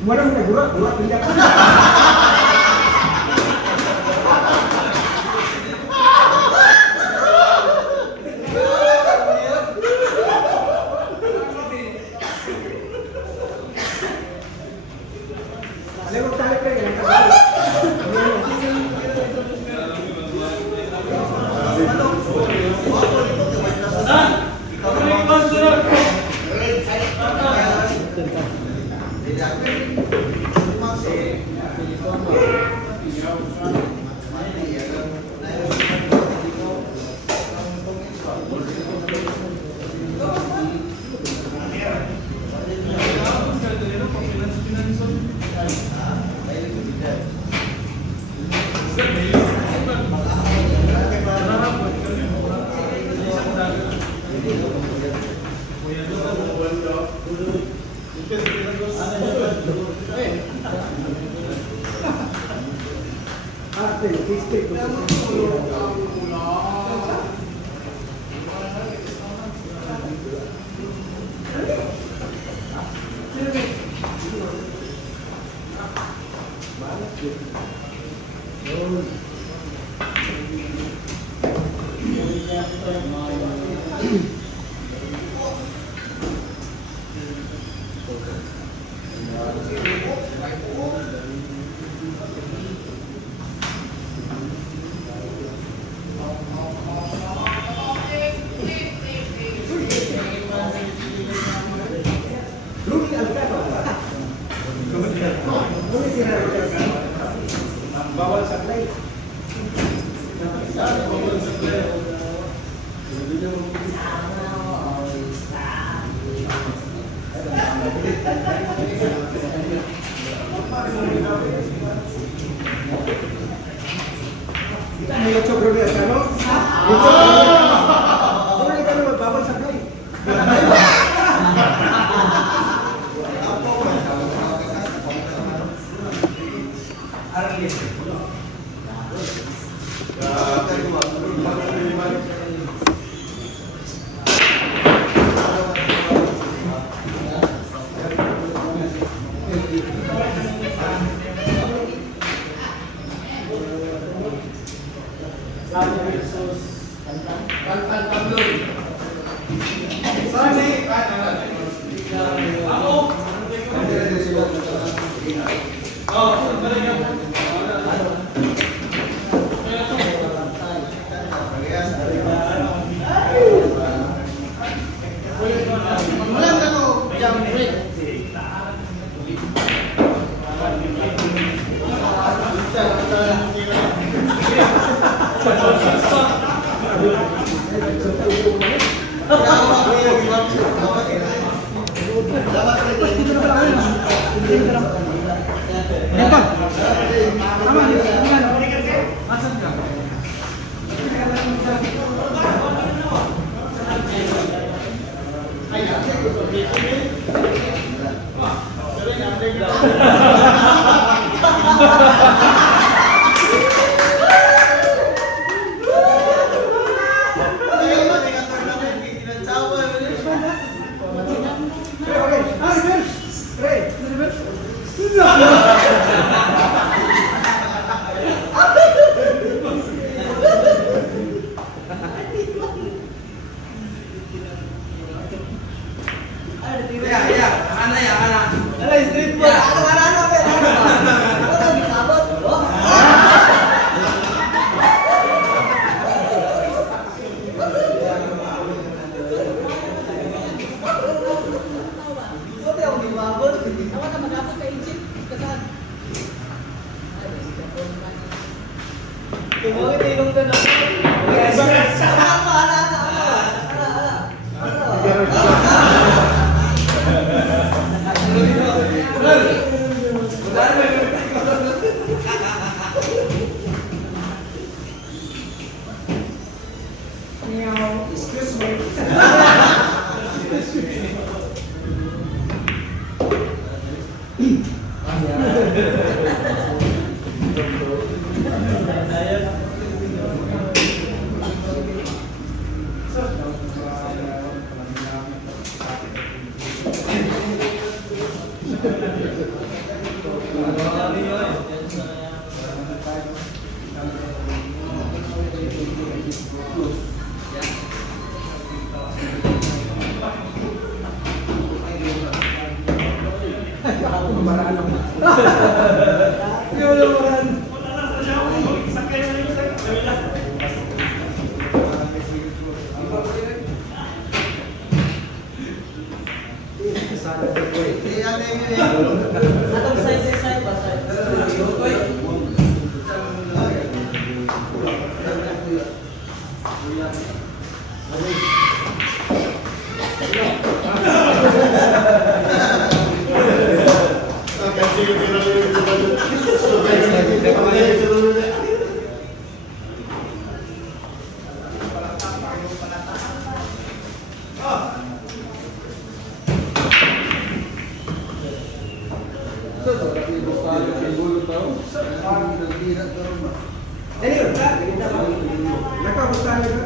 Walang nagura, pindah. Bawal saklay. May ocho problemas, ano? Hindi ka naman, bawal saklay. Maraan ako. Yun lang maraan. Atong side ba side? Ano yun? Nakamustahan ka?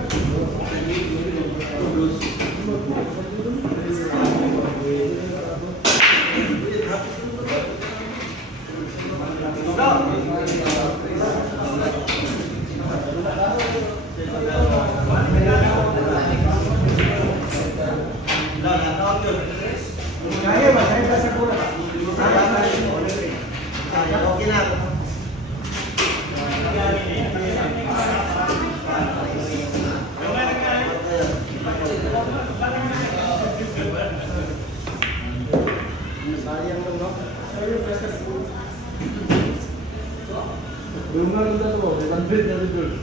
Kaya ba? Kaya ba sa kura? Okay na. Sayang lang, no? Sayang, basta po. Rumah kita tuh, bukan bed dari dulu.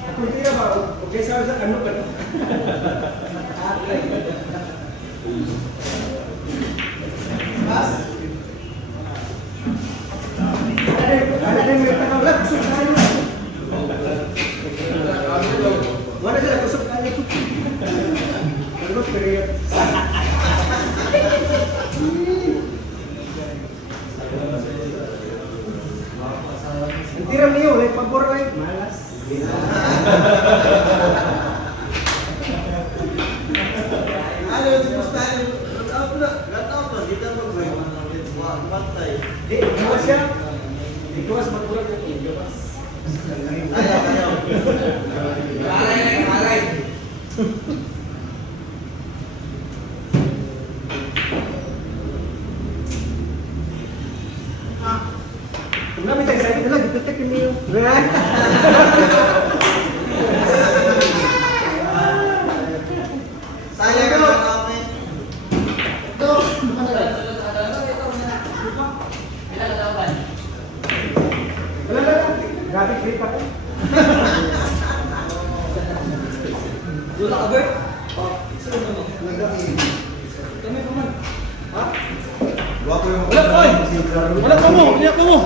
Ako hindi na ba? Okay, sa ano ba? Ada yang mereka kaulah kusuk kayu. Mana sila kusuk kayu? Ano period? Ang tiram niyo, like pabor ay malas. Ano yung style? Gataw pa, kita pa ba yung mga batay? Di, gawas siya. Di gawas magkurang yung gawas. Ayaw. Aray. Kung namin tayo sa ito lang, dito tayo niyo. Saya ka ba namin? Wala. Grabe, great pa tayo. Dula ka, Bert? Kami pa man. Ha? Wala pa mo, niya pa mo.